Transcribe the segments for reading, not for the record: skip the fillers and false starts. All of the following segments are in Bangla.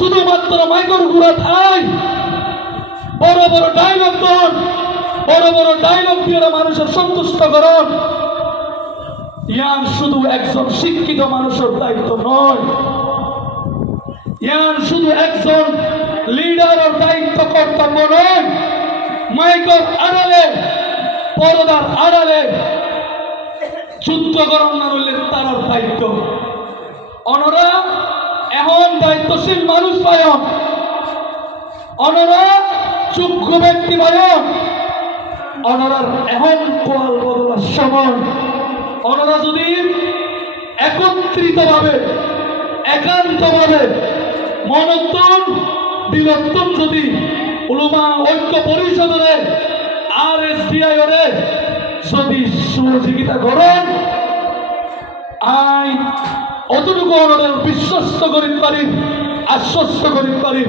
শুধুমাত্র মাইকর গুড়া ঠাই বড় বড় ডায়লগ দেন, বড় বড় ডায়লগ দিয়ে মানুষের সন্তুষ্ট করেন। ইয়ান শুধু একজন শিক্ষিত মানুষের দায়িত্ব নয়, ইয়ান শুধু একজন লিডারের দায়িত্ব কর্তব্য নয়। মাইকর আড়ালে, পর্দার আড়ালে যুদ্ধ করার না হলে তার দায়িত্ব। অনরা এখন দায়িত্বশীল মানুষ পায়ন, অনরা যোগ্য ব্যক্তি পায়ন, অনরার এখন কোয়াল বদলার সময়। অনরা যদি একত্রিতভাবে, একান্তভাবে, মনোত্তম বিলত্তম যদি উলমা ঐক্য পরিষদের RSDI যদি সহযোগিতা করেন, আই অতটুকু অনরের বিশ্বস্ত করিতে পারি, আশ্বস্ত করিতে পারি।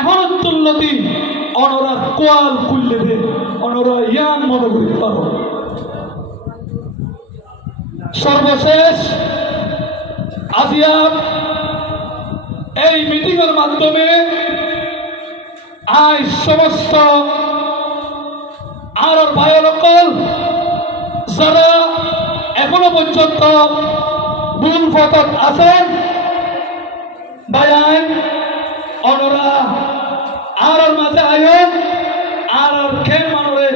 এখন তুল্যতি অনরা কোয়াল খুললে দে, অনরা ইয়ান মনে করিতে পারো। সর্বশেষ আজিয়া এই মিটিং এর মাধ্যমে আজ সমস্ত আর ভাইসকল যারা এখনো পর্যন্ত ভুল পথত আছেন, ভাইয়ান অনরা আর মাঝে আয়ন, আর খেম মানরে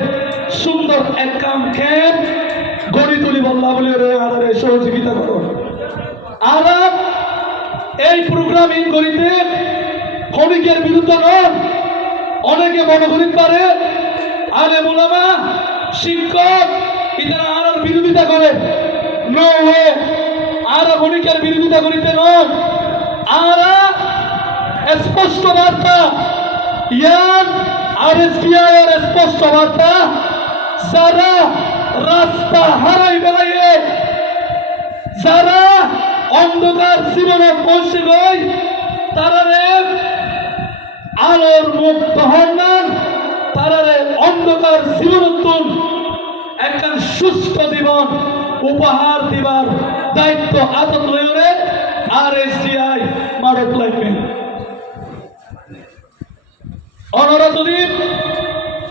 সুন্দর এক কাম খেম গড়ি তুলি বল্লা বলে আরে সহযোগিতা করো। আর এই প্রোগ্রামিং করিতে ক্ষণিকের বিরুদ্ধে নন। অনেকে মনে করিতে পারে আলে মোলামা শিক্ষক ইতারা আর বিরোধিতা করে, নো ওয়ে, আর ক্ষণিকের বিরোধিতা করিতে নন। আর স্পষ্ট বার্তা ইয়ান RSDI এর স্পষ্ট বার্তা, যারা রাস্তা হারাই বেড়াইয়ে, যারা অন্ধকার জীবনে পৌঁছে গই, তারারে আলোর মুক্ত হন্যান, তারারে অন্ধকার জীবনোত্তম একটা সুস্থ জীবন উপহার দিবার দায়িত্ব আদত লইরে RSDI মারত লাগবে। অনরা যদি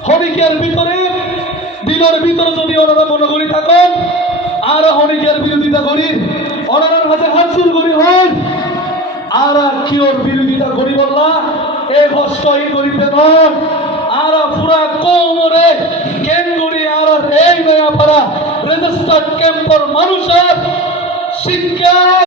হরিকের ভিতরে, দিলের ভিতরে যদি ওনারা মনে করি থাকেন আর হরিকের বিরোধিতা করি, ওনার কাছে হাসিল করি হয় আর কিওর বিরোধিতা করি বললা এই কষ্ট এই করিতে নয়। আর পুরা কোমরে কেঙ্গুড়ি আর এই নয়া পাড়া রেজিস্টার্ড ক্যাম্পর মানুষের শিক্ষা